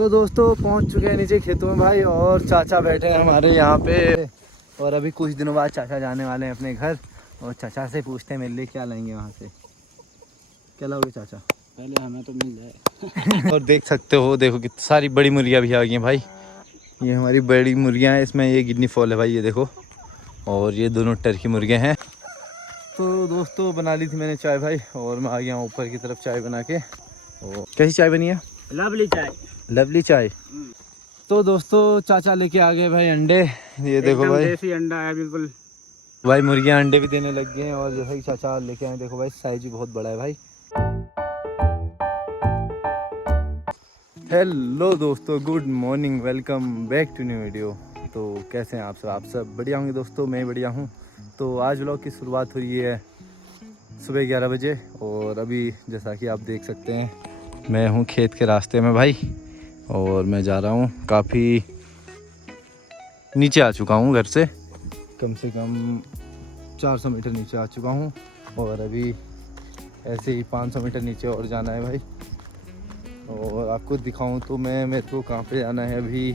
तो दोस्तों पहुंच चुके हैं नीचे खेतों में भाई, और चाचा बैठे हैं हमारे यहाँ पे। और अभी कुछ दिनों बाद चाचा जाने वाले हैं अपने घर, और चाचा से पूछते हैं मेरे लिए क्या लाएंगे वहाँ से। क्या लाओगे चाचा? पहले हमें तो मिल जाए। और देख सकते हो, देखो कितनी सारी बड़ी मुर्गियाँ भी आ गई हैं भाई। ये हमारी बड़ी मुर्गियाँ हैं, इसमें ये गिनी फॉल है भाई, ये देखो। और ये दोनों टर्की मुर्गियाँ हैं। तो दोस्तों बना ली थी मैंने चाय भाई, और मैं आ गया हूँ ऊपर की तरफ चाय बना के। और कैसी चाय बनी है? लवली चाय। लवली चाय। तो दोस्तों चाचा लेके आ गए भाई अंडे, ये देखो भाई। देसी अंडा है बिल्कुल भाई मुर्गियाँ अंडे भी देने लग गए हैं, और जैसा कि चाचा लेके आए देखो भाई, साइज भी बहुत बड़ा है भाई। हेलो दोस्तों, good morning, welcome back to new video. तो कैसे हैं आप सब बढ़िया होंगे दोस्तों, मैं बढ़िया हूँ। तो आज व्लॉग की शुरुआत हो रही है सुबह 11 बजे, और अभी जैसा कि आप देख सकते हैं मैं हूँ खेत के रास्ते में भाई, और मैं जा रहा हूँ काफ़ी नीचे आ चुका हूँ घर से, कम से कम 400 मीटर नीचे आ चुका हूँ, और अभी ऐसे ही 500 मीटर नीचे और जाना है भाई। और आपको दिखाऊं तो मेरे को कहाँ पे जाना है अभी,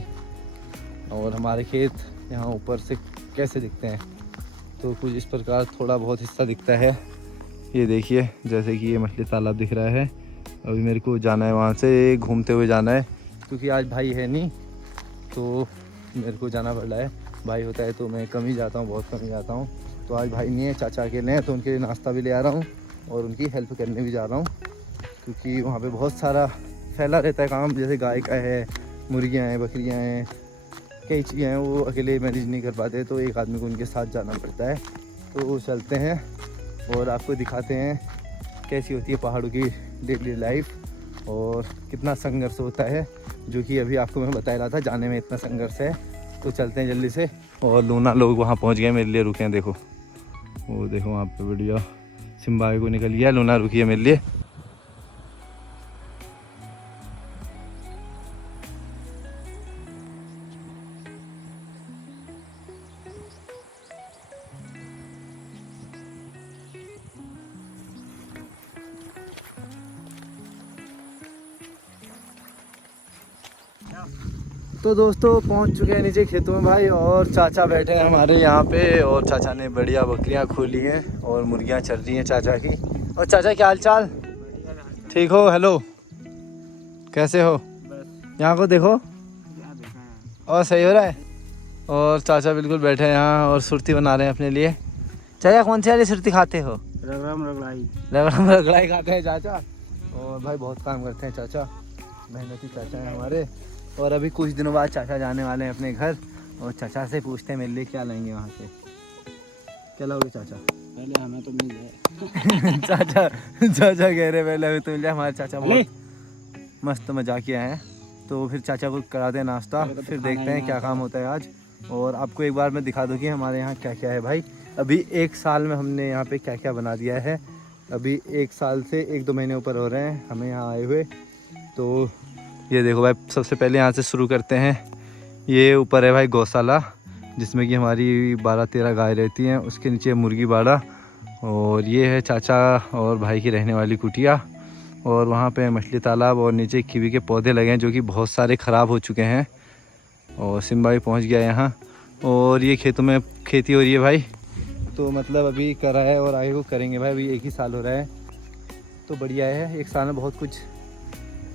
और हमारे खेत यहाँ ऊपर से कैसे दिखते हैं। तो कुछ इस प्रकार थोड़ा बहुत हिस्सा दिखता है, ये देखिए, जैसे कि ये मछली तालाब दिख रहा है। अभी मेरे को जाना है वहाँ से, घूमते हुए जाना है, क्योंकि आज भाई है नहीं तो मेरे को जाना पड़ रहा है। भाई होता है तो मैं कम ही जाता हूँ, बहुत कम ही जाता हूँ। तो आज भाई नहीं है, चाचा अकेले हैं, तो उनके लिए नाश्ता भी ले आ रहा हूँ और उनकी हेल्प करने भी जा रहा हूँ, क्योंकि वहाँ पे बहुत सारा फैला रहता है काम। जैसे गाय का है, मुर्गियाँ हैं, बकरियाँ हैं, कई चीज़ें हैं, वो अकेले मैनेज नहीं कर पाते, तो एक आदमी को उनके साथ जाना पड़ता है। तो चलते हैं और आपको दिखाते हैं कैसी होती है पहाड़ों की डेली लाइफ, और कितना संघर्ष होता है, जो कि अभी आपको मैं बता रहा था, जाने में इतना संघर्ष है। तो चलते हैं जल्दी से। और लूना लोग वहाँ पहुँच गए, मेरे लिए रुके हैं, देखो वो देखो वहाँ पे बढ़िया सिम्बा को निकल गया, लूना रुकी है मेरे लिए। तो दोस्तों पहुंच चुके हैं नीचे खेतों में भाई, और चाचा बैठे हैं हमारे यहाँ पे, और चाचा ने बढ़िया बकरियाँ खोली हैं और मुर्गियाँ चल रही हैं चाचा की। और चाचा क्या हाल चाल? ठीक हो? हेलो, कैसे हो? यहाँ को देखो, और सही हो रहा है। और चाचा बिल्कुल बैठे हैं यहाँ और सुर्ती बना रहे हैं अपने लिए। चाचा कौन सी वाली सुर्ती खाते हो? रगड़म रगड़ाई खाते हैं चाचा। और भाई बहुत काम करते हैं चाचा, मेहनती चाचा हैं हमारे। और अभी कुछ दिनों बाद चाचा जाने वाले हैं अपने घर, और चाचा से पूछते हैं मेरे लिए क्या लाएंगे वहाँ से। क्या लाओगे चाचा? पहले हमें तो मिल जाए। चाचा कह रहे पहले हमें तो मिल जाए। हमारे चाचा बहुत मस्त मजाकिया हैं। तो फिर चाचा को कराते हैं नाश्ता, फिर देखते हैं क्या काम होता है आज। और आपको एक बार मैं दिखा दूँ कि हमारे यहाँ क्या क्या है भाई। अभी 1 साल में हमने यहाँ पे क्या क्या बना दिया है। अभी 1 साल से 1-2 महीने ऊपर हो रहे हैं हमें यहाँ आए हुए। तो ये देखो भाई, सबसे पहले यहाँ से शुरू करते हैं। ये ऊपर है भाई गौशाला, जिसमें कि हमारी 12-13 गाय रहती हैं। उसके नीचे मुर्गी बाड़ा, और ये है चाचा और भाई की रहने वाली कुटिया। और वहाँ पे मछली तालाब, और नीचे कीवी के पौधे लगे हैं जो कि बहुत सारे ख़राब हो चुके हैं। और सिम्बा भी पहुँच गया यहाँ। और ये खेतों में खेती हो रही है भाई, तो मतलब अभी करा है और आगे को करेंगे भाई। अभी 1 ही साल हो रहा है, तो बढ़िया है। 1 साल में बहुत कुछ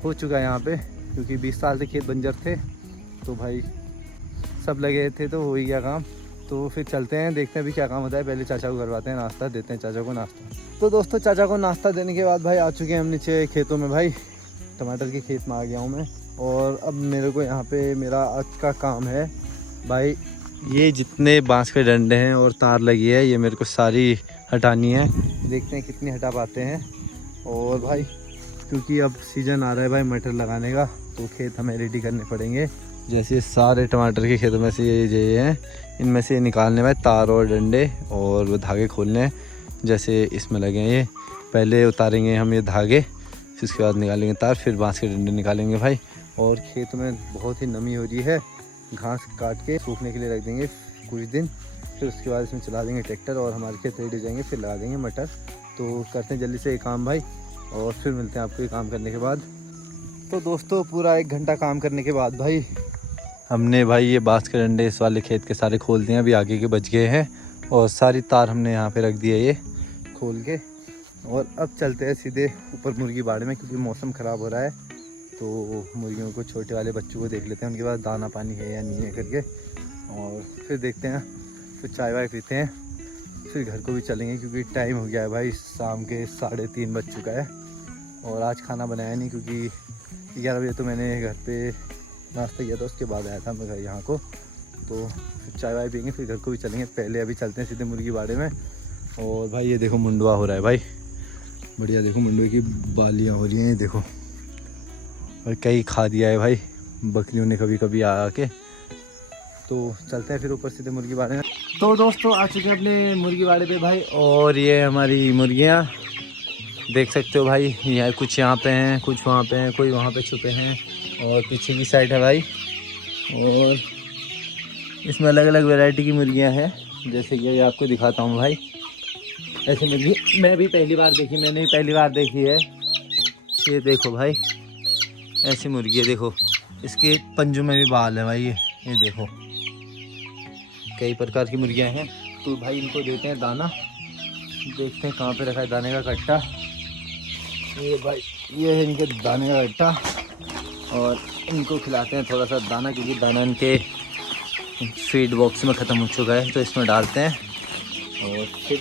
हो चुका है यहाँ पे, क्योंकि 20 साल से खेत बंजर थे, तो भाई सब लगे थे, तो हो ही गया काम। तो फिर चलते हैं, देखते हैं अभी क्या काम होता है। पहले चाचा को करवाते हैं नाश्ता, देते हैं चाचा को नाश्ता। तो दोस्तों चाचा को नाश्ता देने के बाद भाई आ चुके हैं हम नीचे खेतों में भाई। टमाटर के खेत में आ गया हूँ मैं, और अब मेरे को यहाँ पे मेरा आज का काम है भाई, ये जितने बांस के डंडे हैं और तार लगी है, ये मेरे को सारी हटानी है। देखते हैं कितनी हटा पाते हैं। और भाई क्योंकि अब सीज़न आ रहा है भाई मटर लगाने का, तो खेत हमें रेडी करने पड़ेंगे। जैसे सारे टमाटर के खेतों में से ये हैं, इनमें से निकालने में तार और डंडे और वो धागे खोलने हैं। जैसे इसमें लगे हैं, ये पहले उतारेंगे हम ये धागे, फिर उसके बाद निकालेंगे तार, फिर बांस के डंडे निकालेंगे भाई। और खेत में बहुत ही नमी हो रही है, घास काट के सूखने के लिए रख देंगे कुछ दिन, फिर उसके बाद इसमें चला देंगे ट्रैक्टर, और हमारे खेत रेडी हो जाएंगे, फिर लगा देंगे मटर। तो करते हैं जल्दी से ये काम भाई, और फिर मिलते हैं आपको ये काम करने के बाद। तो दोस्तों पूरा 1 घंटा काम करने के बाद भाई हमने भाई ये बांस के डंडे इस वाले खेत के सारे खोल दिए हैं। अभी आगे के बच गए हैं और सारी तार हमने यहाँ पे रख दी है ये खोल के। और अब चलते हैं सीधे ऊपर मुर्गी बाड़े में, क्योंकि मौसम ख़राब हो रहा है। तो मुर्गियों को, छोटे वाले बच्चों को देख लेते हैं उनके पास दाना पानी है या नहीं है करके, और फिर देखते हैं, फिर चाय वाय पीते हैं, फिर घर को भी चलेंगे क्योंकि टाइम हो गया है भाई, शाम के 3:30 बज चुका है। और आज खाना बनाया नहीं क्योंकि 11 बजे तो मैंने घर पे नाश्ता किया था, उसके बाद आया था मैं घर यहाँ को। तो फिर चाय वाय पियेंगे, फिर घर को भी चलेंगे। पहले अभी चलते हैं सीधे मुर्गी बाड़े में। और भाई ये देखो मुंडवा हो रहा है भाई, बढ़िया। देखो मुंडवे की बालियाँ हो रही हैं, ये देखो। और कई खा दिया है भाई बकरियों ने कभी कभी आके। तो चलते हैं फिर ऊपर सीधे मुर्गी बाड़े में। तो दोस्तों आ चुके हैं अपने मुर्गी बाड़े पे भाई, और ये हमारी मुर्गियाँ देख सकते हो भाई। यहाँ कुछ यहाँ पे हैं, कुछ वहाँ पे हैं, कोई वहाँ पे छुपे हैं, और पीछे की साइड है भाई। और इसमें अलग अलग वैरायटी की मुर्गियाँ हैं, जैसे कि अभी आपको दिखाता हूँ भाई। ऐसे मुर्गी मैं भी पहली बार देखी, मैंने भी पहली बार देखी है। ये देखो भाई, ऐसी मुर्गी है, देखो इसके पंजों में भी बाल है भाई। ये देखो कई प्रकार की मुर्गियाँ हैं। तो भाई इनको देते हैं दाना, देखते हैं कहाँ पे रखा है दाने का कट्टा। ये भाई ये है इनके दाने का कट्टा, और इनको खिलाते हैं थोड़ा सा दाना, क्योंकि दाना इनके फीड बॉक्स में ख़त्म हो चुका है। तो इसमें डालते हैं और फिर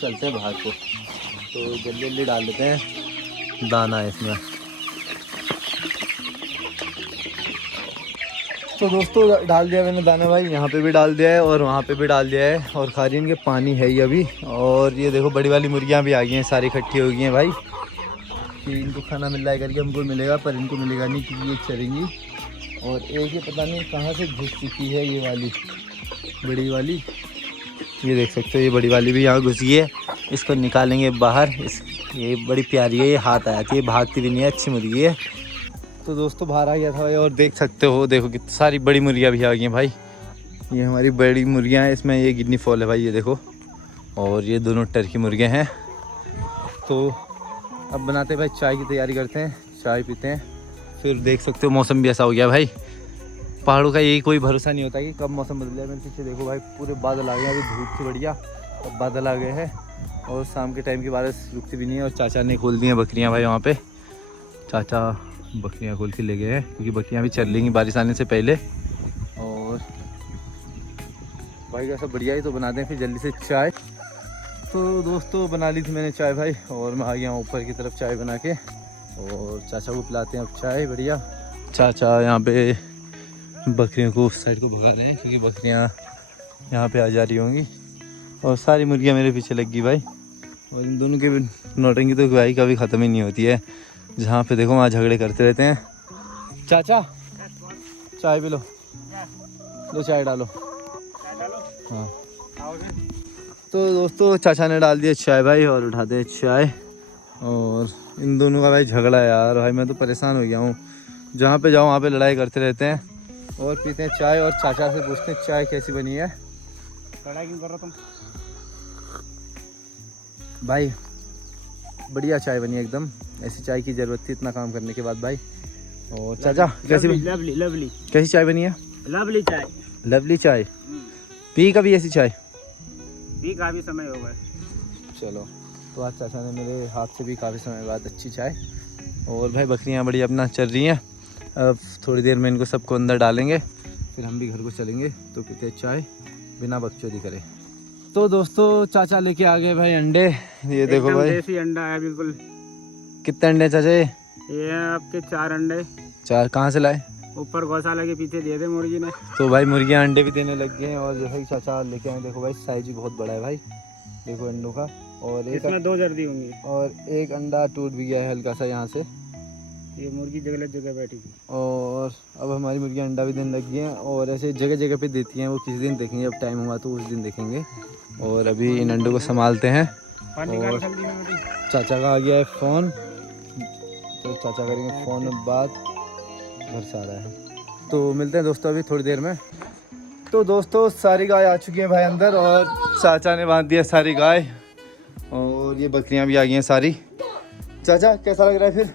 चलते हैं बाहर को। तो जल्दी जल्दी डाल देते हैं दाना इसमें। तो दोस्तों डाल दिया मैंने दाना भाई, यहाँ पे भी डाल दिया है और वहाँ पे भी डाल दिया है, और खा रही है। इनके पानी है ही अभी। और ये देखो बड़ी वाली मुर्गियाँ भी आ गई हैं, सारी इकट्ठी हो गई हैं भाई, कि इनको खाना मिल रहा है करके। हमको मिलेगा पर इनको मिलेगा नहीं क्योंकि ये चरेंगी। और एक ये पता नहीं कहाँ से घुस चुकी है ये वाली बड़ी वाली, ये देख सकते हो। ये बड़ी वाली भी यहाँ घुस गई है, इसको निकालेंगे बाहर। ये बड़ी प्यारी है, ये हाथ आ जाती है, भागती भी नहीं है, अच्छी मुर्गी है। तो दोस्तों बाहर आ गया था भाई, और देख सकते हो देखो कितनी सारी बड़ी मुर्गियाँ भी आ गई हैं भाई। ये हमारी बड़ी मुर्गियाँ हैं, इसमें ये गिनी फॉल है भाई, ये देखो। और ये दोनों टर्की मुर्गे हैं। तो अब बनाते हैं भाई, चाय की तैयारी करते हैं, चाय पीते हैं। फिर देख सकते हो मौसम भी ऐसा हो गया भाई, पहाड़ों का यही कोई भरोसा नहीं होता कि कब मौसम बदल जाए। मेरे पीछे देखो भाई पूरे बादल आ गए हैं, अभी धूप थी बढ़िया, अब बादल आ गए हैं। और शाम के टाइम की बारिश रुकती भी नहीं है। और चाचा ने खोल दी हैं बकरियाँ भाई, वहाँ पे चाचा बकरियाँ खोल के ले गए हैं, क्योंकि बकरियाँ भी चल लेंगी बारिश आने से पहले। और भाई का सब बढ़िया ही, तो बनाते हैं फिर जल्दी से चाय। तो दोस्तों बना ली थी मैंने चाय भाई, और मैं आ गया हूँ ऊपर की तरफ चाय बना के, और चाचा को पिलाते हैं अब चाय बढ़िया। चाचा यहाँ पे बकरियों को उस साइड को भगा रहे हैं, क्योंकि बकरियाँ यहाँ पे आ जा रही होंगी। और सारी मुर्गियाँ मेरे पीछे लग गई भाई। और इन दोनों के नौटंकी तो भाई कभी ख़त्म ही नहीं होती है, जहाँ पे देखो वहाँ झगड़े करते रहते हैं। चाचा चाय पी लो, लो चाय डालो। हाँ तो दोस्तों चाचा ने डाल दिया चाय भाई, और उठाते हैं चाय। और इन दोनों का भाई झगड़ा है यार भाई, मैं तो परेशान हो गया हूँ। जहाँ पे जाओ वहाँ पे लड़ाई करते रहते हैं। और पीते हैं चाय, और चाचा से पूछते हैं चाय कैसी बनी है। लड़ाई क्यों कर रहा तुम भाई? बढ़िया चाय बनी एकदम, ऐसी चाय की ज़रूरत थी इतना काम करने के बाद भाई। और चाचा कैसी बनी? लवली लवली कैसी चाय बनी है? लवली चाय। लवली चाय। पी कभी ऐसी चाय? पी काफ़ी समय हो गए। चलो, तो आज चाचा ने मेरे हाथ से भी काफ़ी समय बाद अच्छी चाय। और भाई बकरियाँ बड़ी अपना चल रही हैं। अब थोड़ी देर में इनको सबको अंदर डालेंगे, फिर हम भी घर को चलेंगे। तो पीते चाय बिना बकचोदी करे। तो दोस्तों चाचा लेके आ गए भाई अंडे, ये देखो भाई देसी अंडा है बिल्कुल। कितने अंडे चाचा? ये हैं आपके 4 अंडे। 4 कहाँ से लाए? ऊपर गौशाला के पीछे दिए थे मुर्गी ने। तो भाई मुर्गियाँ अंडे भी देने लग गए हैं। और जैसे कि चाचा लेके आए, देखो भाई साइज भी बहुत बड़ा है भाई, देखो अंडों का। और इसमें 2 जर्दी होंगी, और एक अंडा टूट भी गया है हल्का सा यहाँ से। ये मुर्गी गलत जगह बैठी थी। और अब हमारी मुर्गियाँ अंडा भी देने लग गई हैं, और ऐसे जगह जगह पे देती हैं। वो किसी दिन देखेंगे, अब टाइम हुआ तो उस दिन देखेंगे। और अभी इन अंडों को संभालते हैं। और चाचा का आ गया है फ़ोन, तो चाचा करेंगे फ़ोन में बात, घर से आ रहा है। तो मिलते हैं दोस्तों अभी थोड़ी देर में। तो दोस्तों सारी गाय आ चुकी हैं भाई अंदर, और चाचा ने बांध दिया सारी गाय, और ये बकरियां भी आ गई हैं सारी। चाचा कैसा लग रहा है फिर?